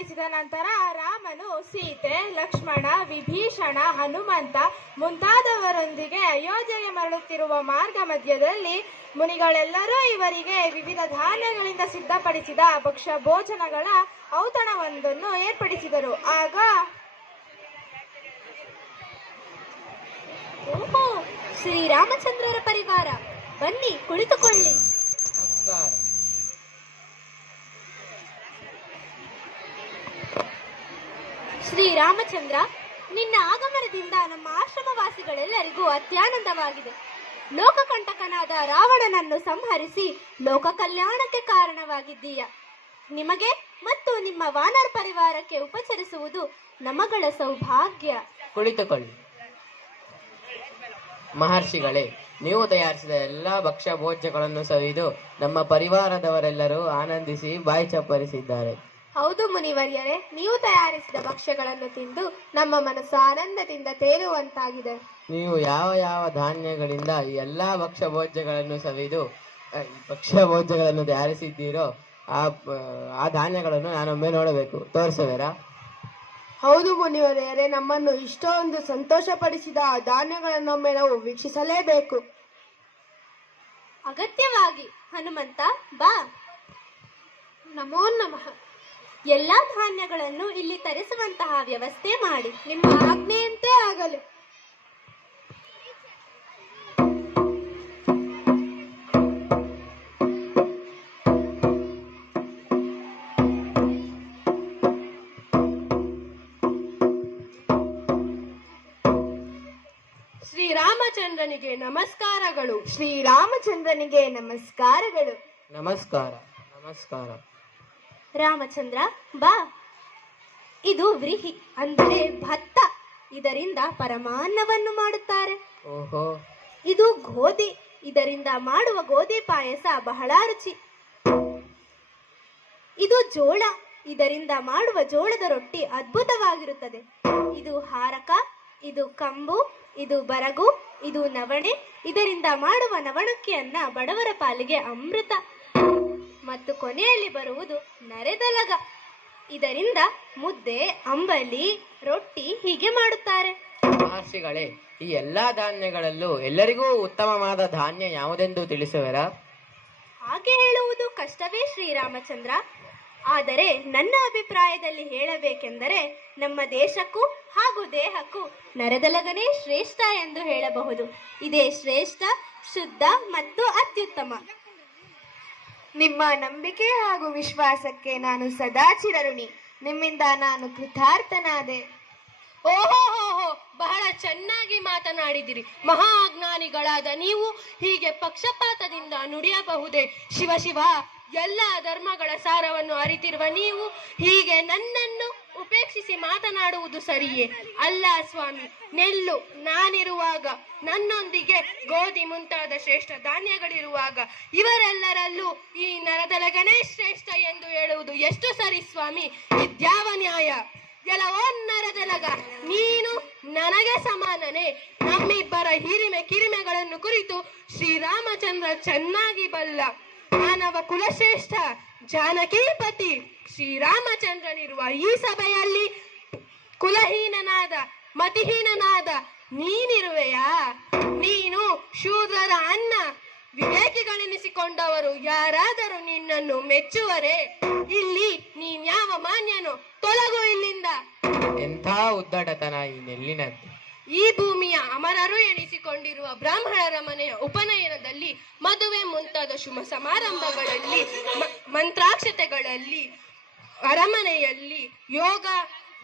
ಸಿದ್ಧಪಡಿಸಿದ ನಂತರ ರಾಮನು ಸೀತೆ ಲಕ್ಷ್ಮಣ ವಿಭೀಷಣ ಹನುಮಂತ ಮುಂತಾದವರೊಂದಿಗೆ ಅಯೋಧ್ಯೆಗೆ ಮರಳುತ್ತಿರುವ ಮಾರ್ಗ ಮಧ್ಯದಲ್ಲಿ ಮುನಿಗಳೆಲ್ಲರೂ ಇವರಿಗೆ ವಿವಿಧ ಧಾನ್ಯಗಳಿಂದ ಸಿದ್ಧಪಡಿಸಿದ ಭಕ್ಷ್ಯ ಭೋಜನಗಳ ಔತಣವೊಂದನ್ನು ಏರ್ಪಡಿಸಿದರು. ಆಗ ಓಹೋ ಶ್ರೀರಾಮಚಂದ್ರರ ಪರಿವಾರ. ಬನ್ನಿ ಕುಳಿತುಕೊಳ್ಳಿ. ಶ್ರೀರಾಮಚಂದ್ರ, ನಿನ್ನ ಆಗಮನದಿಂದ ನಮ್ಮ ಆಶ್ರಮವಾಸಿಗಳೆಲ್ಲರಿಗೂ ಅತ್ಯಾನಂದವಾಗಿದೆ. ಲೋಕಕಂಟಕನಾದ ರಾವಣನನ್ನು ಸಂಹರಿಸಿ ಲೋಕ ಕಲ್ಯಾಣಕ್ಕೆ ಕಾರಣವಾಗಿದ್ದೀಯ. ನಿಮಗೆ ಮತ್ತು ನಿಮ್ಮ ವಾನರ ಪರಿವಾರಕ್ಕೆ ಉಪಚರಿಸುವುದು ನಮಗಳ ಸೌಭಾಗ್ಯ. ಕುಳಿತುಕೊಳ್ಳಿ. ಮಹರ್ಷಿಗಳೇ, ನೀವು ತಯಾರಿಸಿದ ಎಲ್ಲಾ ಭಕ್ಷ್ಯ ಭೋಜ್ಯಗಳನ್ನು ಸವಿದು ನಮ್ಮ ಪರಿವಾರದವರೆಲ್ಲರೂ ಆನಂದಿಸಿ ಬಾಯಿ ಚಪ್ಪರಿಸಿದ್ದಾರೆ. ಹೌದು ಮುನಿವರ್ಯರೇ ನೀವು ತಯಾರಿಸಿದ ಭಕ್ಷ್ಯಗಳನ್ನು ತಿಂದು ನಮ್ಮ ಮನಸ್ಸು ಆನಂದದಿಂದ ತೇಲುವಂತಾಗಿದೆ. ನೀವು ಯಾವ ಯಾವ ಧಾನ್ಯಗಳಿಂದ ಈ ಎಲ್ಲಾ ಭಕ್ಷ್ಯ ಭೋಜ್ಯಗಳನ್ನು ಸವಿದು ಅಹ್, ಈ ಭಕ್ಷ್ಯ ಭೋಜ್ಯಗಳನ್ನು ತಯಾರಿಸಿದ್ದೀರೋ ಆ ಆ ಧಾನ್ಯಗಳನ್ನು ನಾನೊಮ್ಮೆ ನೋಡಬೇಕು. ತೋರಿಸುವೆರಾ ಹೌದು ಮುನಿವರ್ಯರೇ ನಮ್ಮನ್ನು ಇಷ್ಟೊಂದು ಸಂತೋಷಪಡಿಸಿದ ಆ ಧಾನ್ಯಗಳನ್ನೊಮ್ಮೆ ನಾವು ವೀಕ್ಷಿಸಲೇಬೇಕು. ಅಗತ್ಯವಾಗಿ ಹನುಮಂತ ಬಾ. ನಮೋ ನಮಃ. ಎಲ್ಲಾ ಧಾನ್ಯಗಳನ್ನು ಇಲ್ಲಿ ತರಿಸುವಂತಹ ವ್ಯವಸ್ಥೆ ಮಾಡಿ. ನಿಮ್ಮ ಆಜ್ಞೆಯಂತೆ ಆಗಲಿ. ಶ್ರೀರಾಮಚಂದ್ರನಿಗೆ ನಮಸ್ಕಾರಗಳು. ಶ್ರೀರಾಮಚಂದ್ರನಿಗೆ ನಮಸ್ಕಾರಗಳು. ನಮಸ್ಕಾರ. ನಮಸ್ಕಾರ. ರಾಮಚಂದ್ರ ಬಾ. ಇದು ವ್ರೀಹಿ ಅಂದರೆ ಭತ್ತ. ಇದರಿಂದ ಪರಮಾನ್ನವನ್ನು ಮಾಡುತ್ತಾರೆ. ಓಹೋ. ಇದು ಗೋಧಿ. ಇದರಿಂದ ಮಾಡುವ ಗೋಧಿ ಪಾಯಸ ಬಹಳ ರುಚಿ. ಇದು ಜೋಳ. ಇದರಿಂದ ಮಾಡುವ ಜೋಳದ ರೊಟ್ಟಿ ಅದ್ಭುತವಾಗಿರುತ್ತದೆ. ಇದು ಹಾರಕ ಇದು ಕಂಬು ಇದು ಬರಗು ಇದು ನವಣೆ. ಇದರಿಂದ ಮಾಡುವ ನವಣಕ್ಕಿಯನ್ನ ಬಡವರ ಪಾಲಿಗೆ ಅಮೃತ. ಮತ್ತು ಕೊನೆಯಲ್ಲಿ ಬರುವುದು ನರೆದಲಗ ಇದರಿಂದ ಮುದ್ದೆ ಅಂಬಲಿ ರೊಟ್ಟಿ ಹೀಗೆ ಮಾಡುತ್ತಾರೆ. ಮಹರ್ಷಿಗಳೇ ಈ ಎಲ್ಲಾ ಧಾನ್ಯಗಳಲ್ಲೂ ಎಲ್ಲರಿಗೂ ಉತ್ತಮವಾದ ಧಾನ್ಯ ಯಾವುದೆಂದು ತಿಳಿಸುವರ? ಹಾಗೆ ಹೇಳುವುದು ಕಷ್ಟವೇ ಶ್ರೀರಾಮಚಂದ್ರ. ಆದರೆ ನನ್ನ ಅಭಿಪ್ರಾಯದಲ್ಲಿ ಹೇಳಬೇಕೆಂದರೆ ನಮ್ಮ ದೇಶಕ್ಕೂ ಹಾಗೂ ದೇಹಕ್ಕೂ ನರೆದಲಗನೇ ಶ್ರೇಷ್ಠ ಎಂದು ಹೇಳಬಹುದು. ಇದೇ ಶ್ರೇಷ್ಠ ಶುದ್ಧ ಮತ್ತು ಅತ್ಯುತ್ತಮ. ನಿಮ್ಮ ನಂಬಿಕೆ ಹಾಗೂ ವಿಶ್ವಾಸಕ್ಕೆ ನಾನು ಸದಾ ಚಿರಋಣಿ. ನಿಮ್ಮಿಂದ ನಾನು ಕೃತಾರ್ಥನಾದೆ. ಓಹೋ ಬಹಳ ಚೆನ್ನಾಗಿ ಮಾತನಾಡಿದಿರಿ. ಮಹಾಜ್ಞಾನಿಗಳಾದ ನೀವು ಹೀಗೆ ಪಕ್ಷಪಾತದಿಂದ ನುಡಿಯಬಹುದೇ? ಶಿವಶಿವ ಶಿವ, ಎಲ್ಲ ಧರ್ಮಗಳ ಸಾರವನ್ನು ಅರಿತಿರುವ ನೀವು ಹೀಗೆ ನನ್ನನ್ನು ಉಪೇಕ್ಷಿಸಿ ಮಾತನಾಡುವುದು ಸರಿಯೇ? ಅಲ್ಲ ಸ್ವಾಮಿ, ನೆಲ್ಲು, ನಾನಿರುವಾಗ ನನ್ನೊಂದಿಗೆ ಗೋಧಿ ಮುಂತಾದ ಶ್ರೇಷ್ಠ ಧಾನ್ಯಗಳಿರುವಾಗ ಇವರೆಲ್ಲರಲ್ಲೂ ಈ ನರದಲಗನೇ ಶ್ರೇಷ್ಠ ಎಂದು ಹೇಳುವುದು ಎಷ್ಟು ಸರಿ ಸ್ವಾಮಿ? ಇದ್ಯಾವ ನ್ಯಾಯ ಎಲ್ಲವೋ ನರದಲಗ ನೀನು ನನಗೆ ಸಮಾನನೆ. ನಮ್ಮಿಬ್ಬರ ಹಿರಿಮೆ ಕಿರಿಮೆಗಳನ್ನು ಕುರಿತು ಶ್ರೀರಾಮಚಂದ್ರ ಚೆನ್ನಾಗಿ ಬಲ್ಲ. ಮಾನವ ಕುಲಶ್ರೇಷ್ಠ ಜಾನಕೀಪತಿ ಶ್ರೀರಾಮಚಂದ್ರನಿರುವ ಈ ಸಭೆಯಲ್ಲಿ ಕುಲಹೀನನಾದ, ಮತಿಹೀನನಾದ ನೀನಿರುವೆಯಾ? ನೀನು ಶೂದ್ರರ ಅನ್ನ ವಿವೇಕಿಗಳೆನಿಸಿಕೊಂಡವರು ಯಾರಾದರೂ ನಿನ್ನನ್ನು ಮೆಚ್ಚುವರೆ? ಇಲ್ಲಿ ನೀನ್ಯಾವ ಮಾನ್ಯನು? ತೊಲಗು ಇಲ್ಲಿಂದ. ಎಂಥ ಉದ್ದಟತನ ಈ ನೆಲ್ಲಿನದ್ದು. ಈ ಭೂಮಿಯ ಅಮರರು ಎಣಿಸಿಕೊಂಡಿರುವ ಬ್ರಾಹ್ಮಣರ ಮನೆಯ ಉಪನಯನದಲ್ಲಿ ಮದುವೆ ಮುಂತಾದ ಶುಭ ಸಮಾರಂಭಗಳಲ್ಲಿ ಮಂತ್ರಾಕ್ಷತೆಗಳಲ್ಲಿ, ಅರಮನೆಯಲ್ಲಿ, ಯೋಗ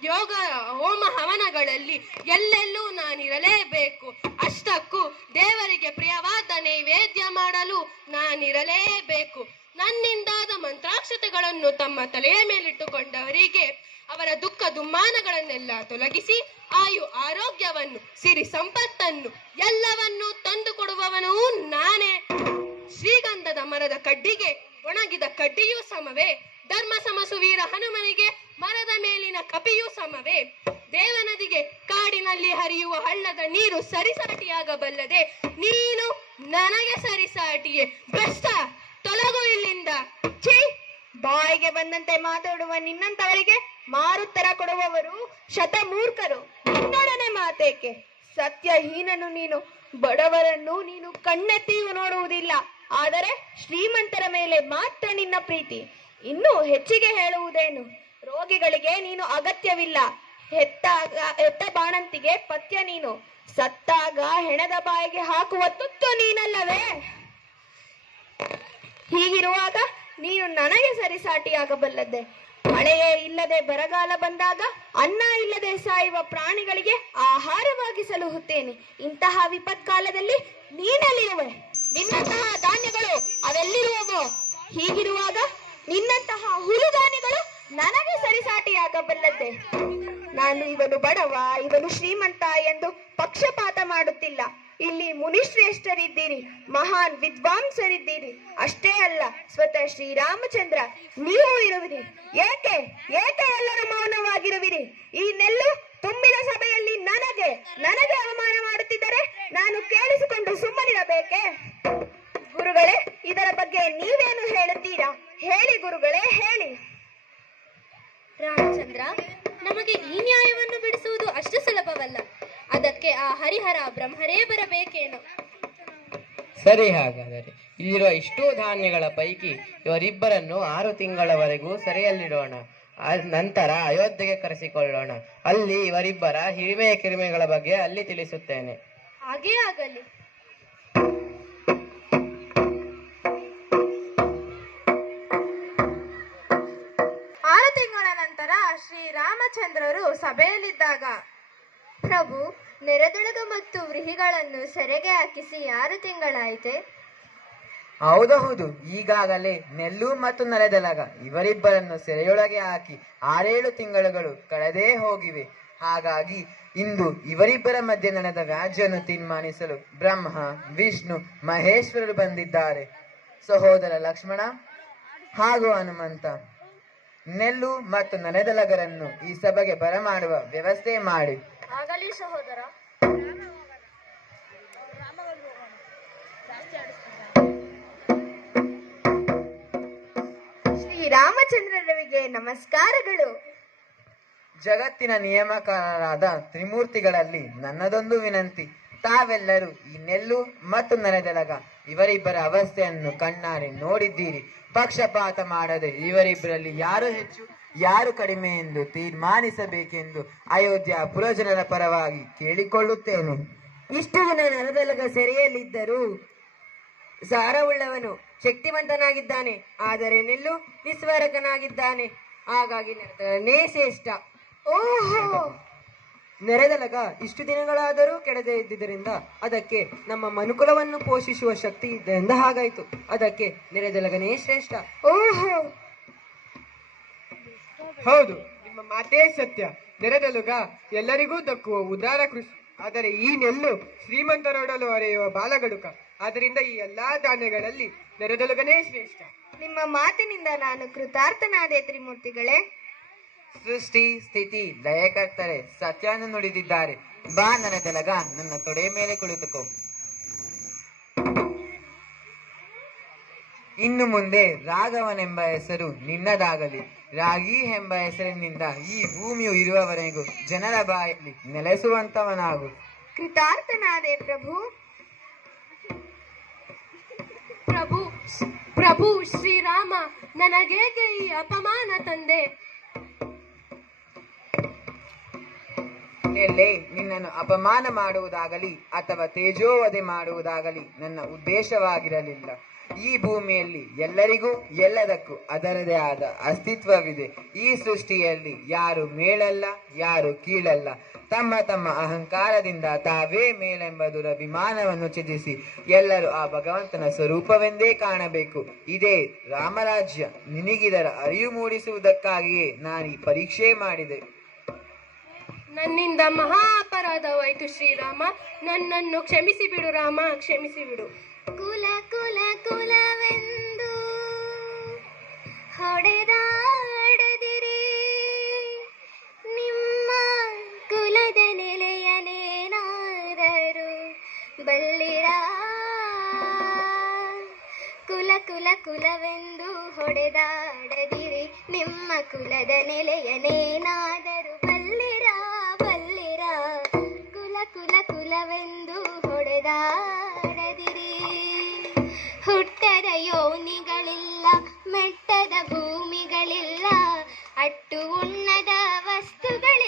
ಯೋಗ ಹೋಮ ಹವನಗಳಲ್ಲಿ ಎಲ್ಲೆಲ್ಲೂ ನಾನಿರಲೇಬೇಕು. ಅಷ್ಟಕ್ಕೂ ದೇವರಿಗೆ ಪ್ರಿಯವಾದ ನೈವೇದ್ಯ ಮಾಡಲು ನಾನಿರಲೇಬೇಕು. ನನ್ನಿಂದಾದ ಮಂತ್ರಾಕ್ಷತೆಗಳನ್ನು ತಮ್ಮ ತಲೆಯ ಮೇಲಿಟ್ಟುಕೊಂಡವರಿಗೆ ಅವರ ದುಃಖ ದುಮ್ಮಾನಗಳನ್ನೆಲ್ಲ ತೊಲಗಿಸಿ ಆಯು ಆರೋಗ್ಯವನ್ನು, ಸಿರಿ ಸಂಪತ್ತನ್ನು ಎಲ್ಲವನ್ನೂ ತಂದು ಕೊಡುವವನೂ ನಾನೇ. ಶ್ರೀಗಂಧದ ಮರದ ಕಡ್ಡಿಗೆ ಒಣಗಿದ ಕಡ್ಡಿಯೂ ಸಮವೇ. ಧರ್ಮ ಸಮಸುವೀರ ಹನುಮನಿಗೆ ಮರದ ಮೇಲಿನ ಕಪಿಯೂ ಸಮವೇ. ದೇವನದಿಗೆ ಕಾಡಿನಲ್ಲಿ ಹರಿಯುವ ಹಳ್ಳದ ನೀರು ಸರಿಸಾಟಿಯಾಗಬಲ್ಲದೆ, ನೀನು ನನಗೆ ಸರಿಸಾಟಿಯೇ. ಭ್ರಷ್ಟ, ತೊಲಗು ಇಲ್ಲಿಂದ. ಛೀ! ಬಾಯಿಗೆ ಬಂದಂತೆ ಮಾತಾಡುವ ನಿನ್ನಂತವರಿಗೆ ಮಾರುತ್ತರ ಕೊಡುವವರು ಶತಮೂರ್ಖರು. ನಿನ್ನೊಡನೆ ಮಾತೇಕೆ? ಸತ್ಯಹೀನನು ನೀನು, ಬಡವರನ್ನು ನೀನು ಕಣ್ಣೆತ್ತಿಯೂ ನೋಡುವುದಿಲ್ಲ. ಆದರೆ ಶ್ರೀಮಂತರ ಮೇಲೆ ಮಾತ್ರ ನಿನ್ನ ಪ್ರೀತಿ. ಇನ್ನು ಹೆಚ್ಚಿಗೆ ಹೇಳುವುದೇನು? ರೋಗಿಗಳಿಗೆ ನೀನು ಅಗತ್ಯವಿಲ್ಲ. ಹೆತ್ತಾಗ, ಹೆತ್ತ ಬಾಣಂತಿಗೆ ಪಥ್ಯ ನೀನು. ಸತ್ತಾಗ ಹೆಣದ ಬಾಯಿಗೆ ಹಾಕುವ ತುತ್ತು ನೀನಲ್ಲವೇ? ಹೀಗಿರುವಾಗ ನೀನು ನನಗೆ ಸರಿಸಾಟಿಯಾಗಬಲ್ಲದೆ. ಮಳೆಯೇ ಇಲ್ಲದೆ ಬರಗಾಲ ಬಂದಾಗ ಅನ್ನ ಇಲ್ಲದೆ ಸಾಯುವ ಪ್ರಾಣಿಗಳಿಗೆ ಆಹಾರವಾಗಿ ಸಲಹುತ್ತೇನೆ. ಇಂತಹ ವಿಪತ್ಕಾಲದಲ್ಲಿ ನೀನಲ್ಲಿರುವೆ. ನಿನ್ನಂತಹ ಧಾನ್ಯಗಳು ಅವೆಲ್ಲಿರುವವೋ? ಹೀಗಿರುವಾಗ ನಿನ್ನಂತಹ ಹುಳುದಾನಿಗಳು ನನಗೆ ಸರಿಸಾಟಿಯಾಗಬಲ್ಲದ್ದೆ ನಾನು ಇವನು ಬಡವ, ಇವನು ಶ್ರೀಮಂತ ಎಂದು ಪಕ್ಷಪಾತ ಮಾಡುತ್ತಿಲ್ಲ. ಇಲ್ಲಿ ಮುನಿಶ್ರೇಷ್ಠರಿದ್ದೀರಿ, ಮಹಾನ್ ವಿದ್ವಾಂಸರಿದ್ದೀರಿ. ಅಷ್ಟೇ ಅಲ್ಲ, ಸ್ವತಃ ಶ್ರೀರಾಮಚಂದ್ರ, ನೀವು ಇರುವಿರಿ. ಏಕೆ? ಏಕೆ ಎಲ್ಲರೂ ಮೌನವಾಗಿರುವಿರಿ? ಈ ನೆಲ್ಲು ತುಂಬಿದ ಸಭೆಯಲ್ಲಿ ನನಗೆ ನನಗೆ ಅವಮಾನ ಮಾಡುತ್ತಿದ್ದರೆ ನಾನು ಕೇಳಿಸಿಕೊಂಡು ಸುಮ್ಮನಿರಬೇಕೆ? ಗುರುಗಳೇ, ಇದರ ಬಗ್ಗೆ ನೀವೇನು ಹೇಳುತ್ತೀರಾ? ಹೇಳಿ ಗುರುಗಳೇ, ಹೇಳಿ. ರಾಮಚಂದ್ರ, ನಮಗೆ ಈ ನ್ಯಾಯವನ್ನು ಬಿಡಿಸುವುದು ಅಷ್ಟು ಸುಲಭವಲ್ಲ. ಅದಕ್ಕೆ ಆ ಹರಿಹರ ಬ್ರಹ್ಮರೇ ಬರಬೇಕೇನು ಸರಿ ಹಾಗಾದರೆ ಇಲ್ಲಿರುವ ಇಷ್ಟೋ ಧಾನ್ಯಗಳ ಪೈಕಿ ಇವರಿಬ್ಬರನ್ನು ಆರು ತಿಂಗಳವರೆಗೂ ಸೆರೆಯಲ್ಲಿಡೋಣ. ನಂತರ ಅಯೋಧ್ಯೆಗೆ ಕರೆಸಿಕೊಳ್ಳೋಣ. ಅಲ್ಲಿ ಇವರಿಬ್ಬರ ಹಿರಿಮೆಯ ಕಿರಿಮೆಗಳ ಬಗ್ಗೆ ಅಲ್ಲಿ ತಿಳಿಸುತ್ತೇನೆ. ಹಾಗೇ ಆಗಲಿ. ಆರು ತಿಂಗಳ ನಂತರ ಶ್ರೀರಾಮಚಂದ್ರರು ಸಭೆಯಲ್ಲಿದ್ದಾಗ ಪ್ರಭು ನೆರೆದೊಳಗ ಮತ್ತು ವ್ರೀಹಿಗಳನ್ನು ಸೆರೆಗೆ ಹಾಕಿಸಿ ಆರು ತಿಂಗಳಾಯಿತೆ? ಹೌದೌದು ಈಗಾಗಲೇ ನೆಲ್ಲು ಮತ್ತು ನರೆದಲಗ ಇವರಿಬ್ಬರನ್ನು ಸೆರೆಯೊಳಗೆ ಹಾಕಿ ಆರೇಳು ತಿಂಗಳುಗಳು ಕಳೆದೇ ಹೋಗಿವೆ. ಹಾಗಾಗಿ ಇಂದು ಇವರಿಬ್ಬರ ಮಧ್ಯೆ ನಡೆದ ವ್ಯಾಜ್ಯವನ್ನು ತೀರ್ಮಾನಿಸಲು ಬ್ರಹ್ಮ, ವಿಷ್ಣು, ಮಹೇಶ್ವರರು ಬಂದಿದ್ದಾರೆ. ಸಹೋದರ ಲಕ್ಷ್ಮಣ ಹಾಗೂ ಹನುಮಂತ. ನೆಲ್ಲು ಮತ್ತು ನನೆದಲಗರನ್ನು ಈ ಸಭೆಗೆ ಬರಮಾಡುವ ವ್ಯವಸ್ಥೆ ಮಾಡಿ. ಆಗಲಿ ಸಹೋದರ. ಶ್ರೀರಾಮಚಂದ್ರರವಿಗೆ ನಮಸ್ಕಾರಗಳು. ಜಗತ್ತಿನ ನಿಯಮಕಾರರಾದ ತ್ರಿಮೂರ್ತಿಗಳಲ್ಲಿ ನನ್ನದೊಂದು ವಿನಂತಿ. ತಾವೆಲ್ಲರೂ ಈ ನೆಲ್ಲು ಮತ್ತು ನರೆದೆಲಗ ಇವರಿಬ್ಬರ ಅವಸ್ಥೆಯನ್ನು ಕಣ್ಣಾರೆ ನೋಡಿದ್ದೀರಿ. ಪಕ್ಷಪಾತ ಮಾಡದೆ ಇವರಿಬ್ಬರಲ್ಲಿ ಯಾರು ಹೆಚ್ಚು, ಯಾರು ಕಡಿಮೆ ಎಂದು ತೀರ್ಮಾನಿಸಬೇಕೆಂದು ಅಯೋಧ್ಯ ಪುರಜನರ ಪರವಾಗಿ ಕೇಳಿಕೊಳ್ಳುತ್ತೇನೆ. ಇಷ್ಟು ಜನ ನರದಲಗ ಸೆರೆಯಲ್ಲಿದ್ದರೂ ಸಾರವುಳ್ಳವನು ಶಕ್ತಿವಂತನಾಗಿದ್ದಾನೆ. ಆದರೆ ನಿಲ್ಲು, ನಿಸ್ವರಕನಾಗಿದ್ದಾನೆ. ಹಾಗಾಗಿ ನರದಲನೇ ಶ್ರೇಷ್ಠ. ಓಹೋ! ನೆರೆದಲಗ ಇಷ್ಟು ದಿನಗಳಾದರೂ ಕೆಡದೇ ಇದ್ದುದರಿಂದ ಅದಕ್ಕೆ ನಮ್ಮ ಮನುಕುಲವನ್ನು ಪೋಷಿಸುವ ಶಕ್ತಿ ಇದ್ದರಿಂದ ಹಾಗಾಯಿತು. ಅದಕ್ಕೆ ನೆರೆದಲಗನೇ ಶ್ರೇಷ್ಠ. ಓಹೋ! ಹೌದು ನಿಮ್ಮ ಮಾತೇ ಸತ್ಯ. ನೆರೆದಲುಗ ಎಲ್ಲರಿಗೂ ದಕ್ಕುವ ಉದಾರ ಕೃಷಿ. ಆದರೆ ಈ ನೆಲ್ಲು ಶ್ರೀಮಂತರೊಡಲು ಅರೆಯುವ ಬಾಲಗಡುಕ. ಆದ್ದರಿಂದ ಈ ಎಲ್ಲಾ ಧಾನ್ಯಗಳಲ್ಲಿ ನೆರೆದಲುಗನೇ ಶ್ರೇಷ್ಠ. ನಿಮ್ಮ ಮಾತಿನಿಂದ ನಾನು ಕೃತಾರ್ಥನಾದೆ ತ್ರಿಮೂರ್ತಿಗಳೇ. ಸೃಷ್ಟಿ, ಸ್ಥಿತಿ ಲಯಕರ್ತರೆ ಸತ್ಯವನ್ನು ನುಡಿದಿದ್ದಾರೆ. ಬಾ ನನ್ನ ತೆಲಗ ನನ್ನ ತೊಡೆ ಮೇಲೆ ಕುಳಿತುಕೋ. ಇನ್ನು ಮುಂದೆ ರಾಘವನೆಂಬ ಹೆಸರು ನಿನ್ನದಾಗಲಿ. ರಾಗಿ ಎಂಬ ಹೆಸರಿನಿಂದ ಈ ಭೂಮಿಯು ಇರುವವರೆಗೂ ಜನರ ಬಾಯಲ್ಲಿ ನೆಲೆಸುವಂತವನಾಗು. ಕೃತಾರ್ಥನಾದೆ ಪ್ರಭು. ಪ್ರಭು ಪ್ರಭು ಶ್ರೀರಾಮ, ನನಗೇಕೆ ಈ ಅಪಮಾನ ತಂದೆ? ಎಲ್ಲೇ ನಿನ್ನನ್ನು ಅಪಮಾನ ಮಾಡುವುದಾಗಲಿ ಅಥವಾ ತೇಜೋವಧೆ ಮಾಡುವುದಾಗಲಿ ನನ್ನ ಉದ್ದೇಶವಾಗಿರಲಿಲ್ಲ. ಈ ಭೂಮಿಯಲ್ಲಿ ಎಲ್ಲರಿಗೂ, ಎಲ್ಲದಕ್ಕೂ ಅದರದೇ ಆದ ಅಸ್ತಿತ್ವವಿದೆ. ಈ ಸೃಷ್ಟಿಯಲ್ಲಿ ಯಾರು ಮೇಲಲ್ಲ, ಯಾರು ಕೀಳಲ್ಲ. ತಮ್ಮ ತಮ್ಮ ಅಹಂಕಾರದಿಂದ ತಾವೇ ಮೇಲೆಂಬ ದುರಭಿಮಾನವನ್ನು ತ್ಯಜಿಸಿ ಎಲ್ಲರೂ ಆ ಭಗವಂತನ ಸ್ವರೂಪವೆಂದೇ ಕಾಣಬೇಕು. ಇದೇ ರಾಮರಾಜ್ಯ ನಿನಗಿದರ ಅರಿವು ಮೂಡಿಸುವುದಕ್ಕಾಗಿಯೇ ನಾನು ಈ ಪರೀಕ್ಷೆ ಮಾಡಿದೆ. ನನ್ನಿಂದ ಮಹಾ ಅಪರಾಧವಾಯಿತು ಶ್ರೀರಾಮ. ನನ್ನನ್ನು ಕ್ಷಮಿಸಿ ಬಿಡು ರಾಮ, ಕ್ಷಮಿಸಿ ಬಿಡು. ಕುಲ ಕುಲ, ಕುಲವೆಂದು ಹೊಡೆದಾಡದಿರಿ. ನಿಮ್ಮ ಕುಲದ ನೆಲೆಯನೇನಾದರು ಬಲ್ಲಿರ? ಕುಲ ಕುಲ, ಕುಲವೆಂದು ಹೊಡೆದಾಡದಿರಿ. ನಿಮ್ಮ ಕುಲದ ನೆಲೆಯನೇನಾದರೂ ಕುಲ ಕುಲವೆಂದು ಹೊಡೆದಾಡದಿರಿ. ಹುಟ್ಟದ ಯೋನಿಗಳಿಲ್ಲ ಮೆಟ್ಟದ ಭೂಮಿಗಳಿಲ್ಲ ಅಟ್ಟು ಉಣ್ಣದ ವಸ್ತುಗಳಿಲ್ಲ.